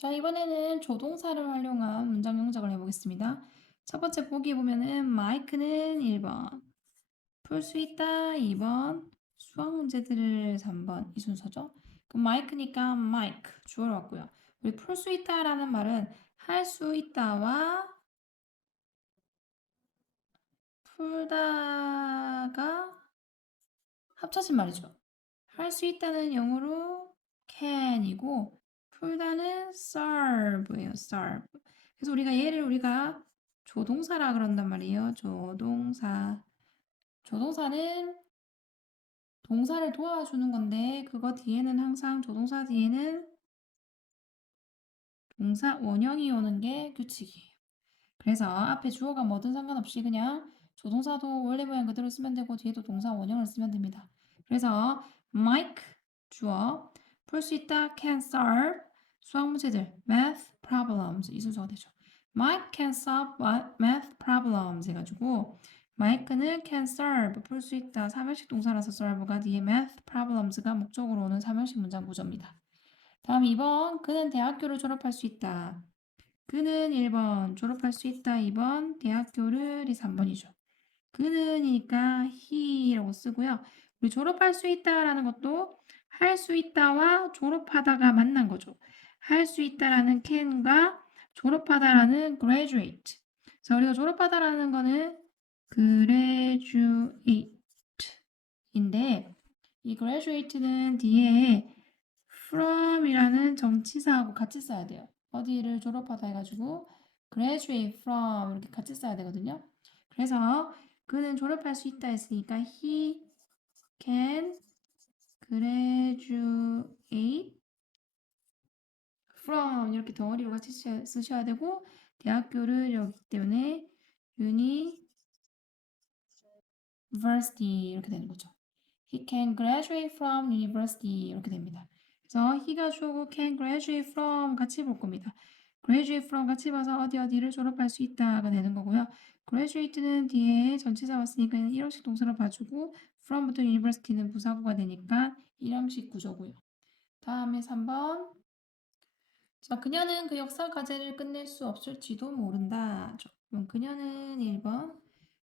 자, 이번에는 조동사를 활용한 문장 영작을 해보겠습니다. 첫 번째 보기 보면은 마이크는 1번, 풀 수 있다 2번, 수학 문제들을 3번 이 순서죠. 그럼 마이크니까 마이크 주어로 왔고요. 우리 풀 수 있다라는 말은 할 수 있다와 풀다가 합쳐진 말이죠. 할 수 있다는 영어로 can이고 풀다는 serve예요. serve. 그래서 우리가 얘를 우리가 조동사라 그런단 말이에요. 조동사. 조동사는 동사를 도와주는 건데 그거 뒤에는 항상 조동사 뒤에는 동사 원형이 오는 게 규칙이에요. 그래서 앞에 주어가 뭐든 상관없이 그냥 조동사도 원래 모양 그대로 쓰면 되고 뒤에도 동사 원형을 쓰면 됩니다. 그래서 Mike 주어 풀 수 있다 can solve 수학 문제들 math problems 이 순서가 되죠. Mike can solve math problems 해가지고 마이크는 can solve 풀 수 있다 삼형식 동사라서 solve가 뒤에 math problems가 목적으로 오는 삼형식 문장 구조입니다. 다음 2번 그는 대학교를 졸업할 수 있다. 그는 1번 졸업할 수 있다 2번 대학교를 이 3번이죠. 그는이니까 he라고 쓰고요. 우리 졸업할 수 있다라는 것도 할 수 있다와 졸업하다가 만난 거죠. 할 수 있다라는 can과 졸업하다라는 graduate. 그래서 우리가 졸업하다라는 거는 graduate인데 이 graduate는 뒤에 from이라는 정치사하고 같이 써야 돼요. 어디를 졸업하다 해가지고 graduate from 이렇게 같이 써야 되거든요. 그래서 그는 졸업할 수 있다 했으니까 he can graduate from 이렇게 덩어리로 같이 쓰셔- 쓰셔야 되고 대학교를 여기 때문에 university 이렇게 되는 거죠. He can graduate from university 이렇게 됩니다. 그래서 he가 주어고 can graduate from 같이 볼 겁니다. graduate from 같이 봐서 어디 어디를 졸업할 수 있다가 되는 거고요. graduate는 뒤에 전치사 왔으니까 일형식 동사로 봐주고 from부터 university는 부사구가 되니까 일형식 구조고요. 다음에 3번 자, 그녀는 그 역사 과제를 끝낼 수 없을지도 모른다. 죠. 그럼 그녀는 1번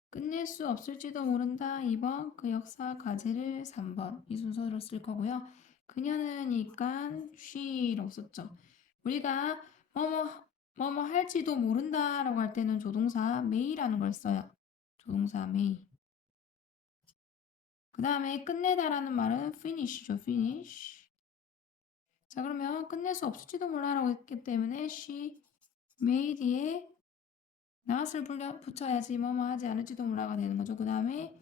끝낼 수 없을지도 모른다. 2번 그 역사 과제를 3번 이 순서로 쓸 거고요. 그녀는 이니까 she라고 썼죠. 우리가 뭐뭐 뭐뭐 할지도 모른다라고 할 때는 조동사 may라는 걸 써요. 조동사 may. 그 다음에 끝내다라는 말은 finish죠. finish. 자 그러면 끝낼 수 없을지도 몰라라고 했기 때문에 she may 뒤에 not을 붙여야지 뭐뭐 하지 않을지도 몰라가 되는 거죠. 그 다음에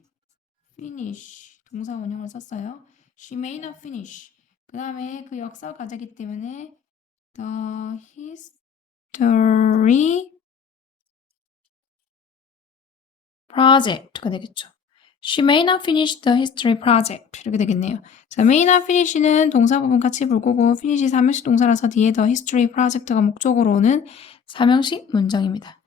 finish 동사 원형을 썼어요. She may not finish. 그 다음에 그 역사 과제기 때문에 the history project가 되겠죠. She may not finish the history project 이렇게 되겠네요. 자, may not finish는 동사 부분 같이 볼 거고 finish 삼형식 동사라서 뒤에 the history project가 목적으로 오는 삼형식 문장입니다.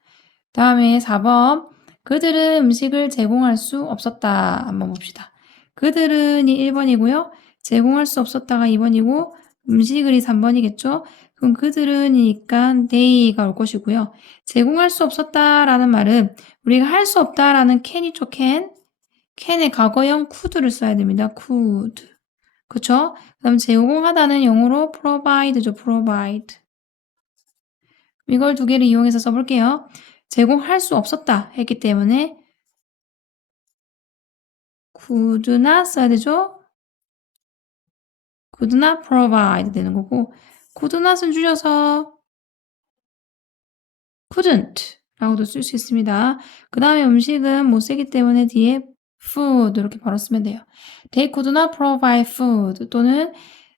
다음에 4번 그들은 음식을 제공할 수 없었다. 한번 봅시다. 그들은 1번이고요. 제공할 수 없었다가 2번이고 음식을 이 3번이겠죠. 그럼 그들은이니까 they가 올 것이고요. 제공할 수 없었다라는 말은 우리가 할 수 없다라는 can이죠, can. Can의 과거형 could를 써야 됩니다. could. 그쵸? 그 다음 제공하다는 영어로 provide죠, provide. 이걸 두 개를 이용해서 써볼게요. 제공할 수 없었다 했기 때문에 could not 써야 되죠? could not provide 되는 거고 could not은 줄여서 couldn't 라고도 쓸 수 있습니다. 그 다음에 음식은 못 쓰기 때문에 뒤에 food 이렇게 바로 쓰면 돼요. They could not provide food 또는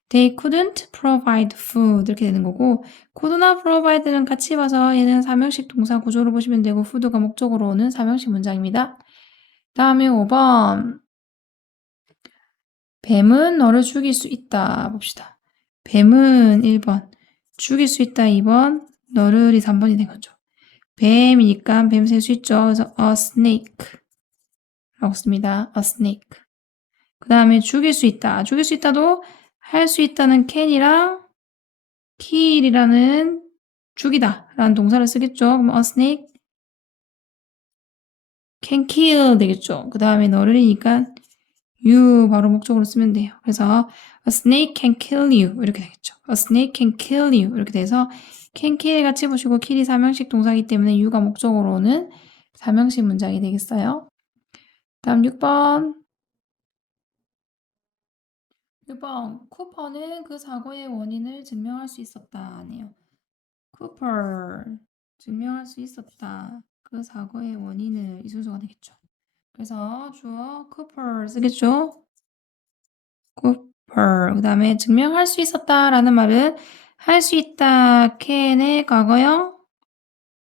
They couldn't provide food 이렇게 되는 거고 could not provide는 같이 봐서 얘는 삼형식 동사 구조로 보시면 되고 food가 목적으로 오는 삼형식 문장입니다. 다음에 5번 뱀은 너를 죽일 수 있다 봅시다. 뱀은 1번 죽일 수 있다 2번 너를이 3번이 된 거죠. 뱀이니까 뱀 셀 수 있죠. 그래서 a snake 씁니다. a snake 그 다음에 죽일 수 있다. 죽일 수 있다도 할 수 있다는 can이랑 kill이라는 죽이다 라는 동사를 쓰겠죠. 그럼 a snake can kill 되겠죠. 그 다음에 너를이니까 you 바로 목적으로 쓰면 돼요. 그래서 a snake can kill you 이렇게 되겠죠. a snake can kill you 이렇게 돼서 can kill 같이 보시고 kill이 사명식 동사이기 때문에 you가 목적으로는 사명식 문장이 되겠어요. 다음 6번 6번 쿠퍼는 그 사고의 원인을 증명할 수 있었다 아니에요. 쿠퍼 증명할 수 있었다. 그 사고의 원인을 이 순서가 되겠죠. 그래서 주어 쿠퍼 쓰겠죠. 쿠퍼 그 다음에 증명할 수 있었다라는 말은 할 수 있다 can의 과거형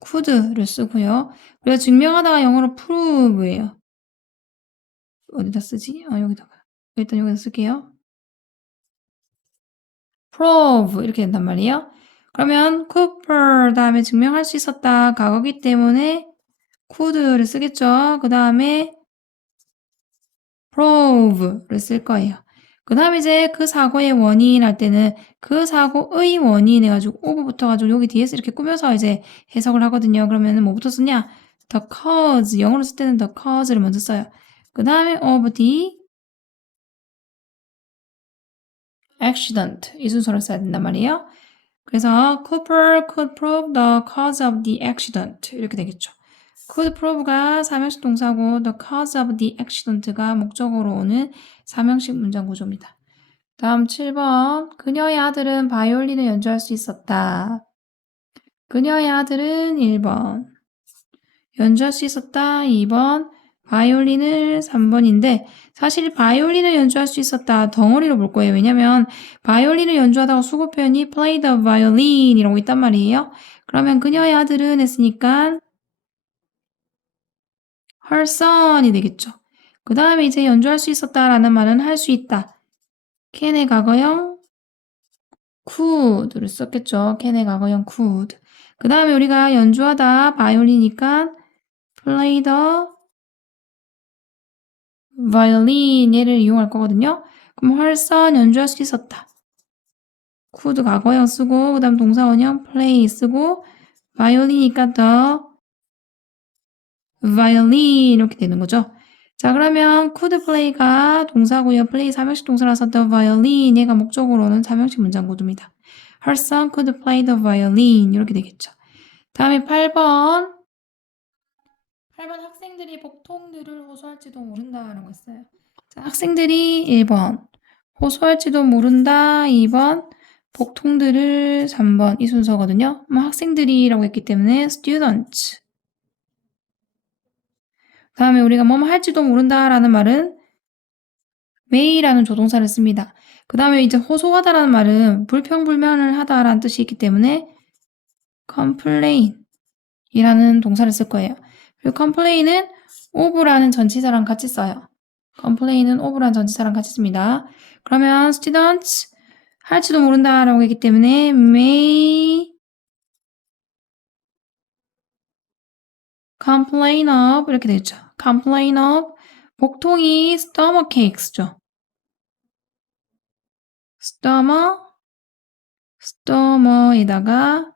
could를 쓰고요. 그리고 증명하다가 영어로 prove예요. 어디다 쓰지? 아 여기다가 일단 여기다 쓸게요. prove 이렇게 된단 말이에요. 그러면 Cooper 다음에 증명할 수 있었다 과거기 때문에 could를 쓰겠죠. 그 다음에 prove를 쓸 거예요. 그 다음에 이제 그 사고의 원인 할 때는 그 사고의 원인 해가지고 over 붙어가지고 여기 뒤에서 이렇게 꾸며서 이제 해석을 하거든요. 그러면은 뭐부터 쓰냐? the cause 영어로 쓸 때는 the cause를 먼저 써요. 그 다음에 of the accident 이 순서를 써야 된단 말이에요. 그래서 Cooper could prove the cause of the accident 이렇게 되겠죠. could prove가 사명식 동사고 the cause of the accident가 목적으로 오는 사명식 문장 구조입니다. 다음 7번 그녀의 아들은 바이올린을 연주할 수 있었다. 그녀의 아들은 1번 연주할 수 있었다. 2번 바이올린을 3번인데 사실 바이올린을 연주할 수 있었다 덩어리로 볼 거예요. 왜냐면 바이올린을 연주하다가 수고 표현이 play the violin이라고 있단 말이에요. 그러면 그녀의 아들은 했으니까 her son이 되겠죠. 그 다음에 이제 연주할 수 있었다라는 말은 할 수 있다. can의 과거형 could를 썼겠죠. can의 과거형 could. 그 다음에 우리가 연주하다 바이올린이니까 play the violin 얘를 이용할 거거든요. 그럼 활선 연주할 수 있었다. could 과거형 쓰고 그 다음 동사원형 play 쓰고 violin이니까 the violin 이렇게 되는 거죠. 자 그러면 could play가 동사고요. play 사명식 동사라서 the violin 얘가 목적으로는 사명식 문장 구조입니다. Her son could play the violin 이렇게 되겠죠. 다음에 8번 8번 학생들이 복통들을 호소할지도 모른다라는 거 있어요. 자, 학생들이 1번 호소할지도 모른다 2번 복통들을 3번 이 순서거든요. 뭐 학생들이라고 했기 때문에 students 다음에 우리가 뭐뭐 할지도 모른다라는 말은 may라는 조동사를 씁니다. 그 다음에 이제 호소하다라는 말은 불평불만을 하다라는 뜻이 있기 때문에 complain 이라는 동사를 쓸 거예요. 그리고 complain은 of라는 전치사랑 같이 써요. complain은 of라는 전치사랑 같이 씁니다. 그러면 students 할지도 모른다라고 했기 때문에 may complain of 이렇게 되겠죠. complain of 복통이 stomach aches죠. stomach stomach에다가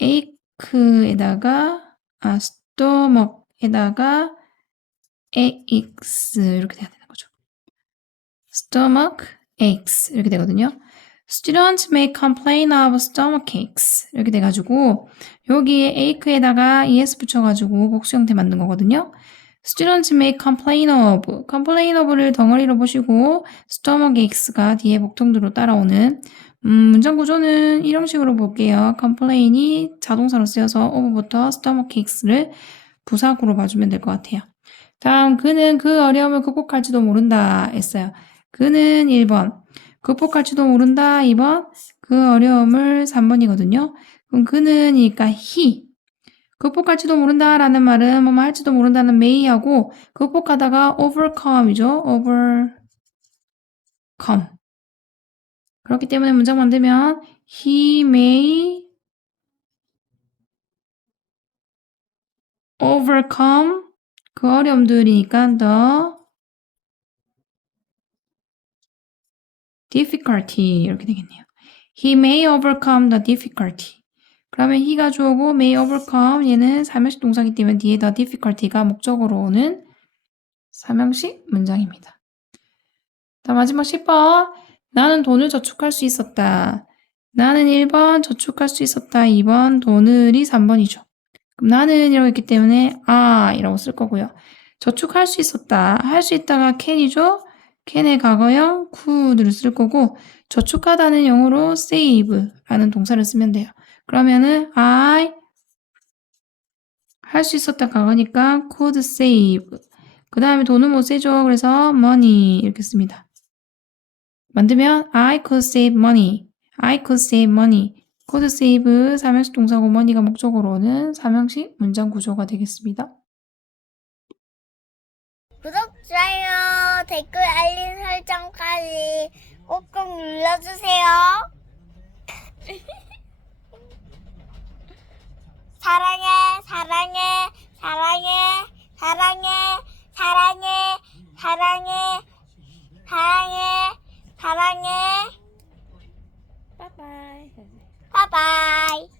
ache에다가 아 stomach에다가 aches 이렇게 돼야 되는 거죠. stomach aches 이렇게 되거든요. Students may complain of stomach aches 이렇게 돼가지고 여기에 ache에다가 es 붙여가지고 복수 형태 만든 거거든요. Students may complain of complain of를 덩어리로 보시고 stomach aches가 뒤에 복통으로 따라오는 음, 문장 구조는 이런 식으로 볼게요. complain이 자동사로 쓰여서 of부터 stomach aches를 부사구로 봐주면 될 것 같아요. 다음 그는 그 어려움을 극복할지도 모른다 했어요. 그는 1번 극복할지도 모른다 2번 그 어려움을 3번이거든요. 그럼 그는이니까 he 극복할지도 모른다라는 말은 뭐 할지도 모른다는 may하고 극복하다가 overcome이죠. overcome 그렇기 때문에 문장 만들면 he may overcome 그 어려움들이니까 the difficulty 이렇게 되겠네요. He may overcome the difficulty. 그러면 he가 주어고 may overcome 얘는 삼형식 동사기 때문에 뒤에 the difficulty가 목적으로 오는 삼형식 문장입니다. 자, 마지막 10번. 나는 돈을 저축할 수 있었다. 나는 1번 저축할 수 있었다. 2번 돈을이 3번이죠. 그럼 나는 이라고 했기 때문에 아 이라고 쓸 거고요. 저축할 수 있었다. 할 수 있다가 can이죠. can의 과거형 could를 쓸 거고 저축하다는 영어로 save라는 동사를 쓰면 돼요. 그러면은 I 할 수 있었다 과거니까 could save. 그 다음에 돈은 못 세죠. 그래서 money 이렇게 씁니다. 만들면 I could save money. I could save money. could save 삼형식 동사고 money가 목적으로는 삼형식 문장 구조가 되겠습니다. 구독, 좋아요, 댓글, 알림 설정까지 꼭꼭 눌러주세요. 사랑해, 사랑해, 사랑해, 사랑해, 사랑해, 사랑해, 사랑해, 사랑해. 바이바이. 바이바이.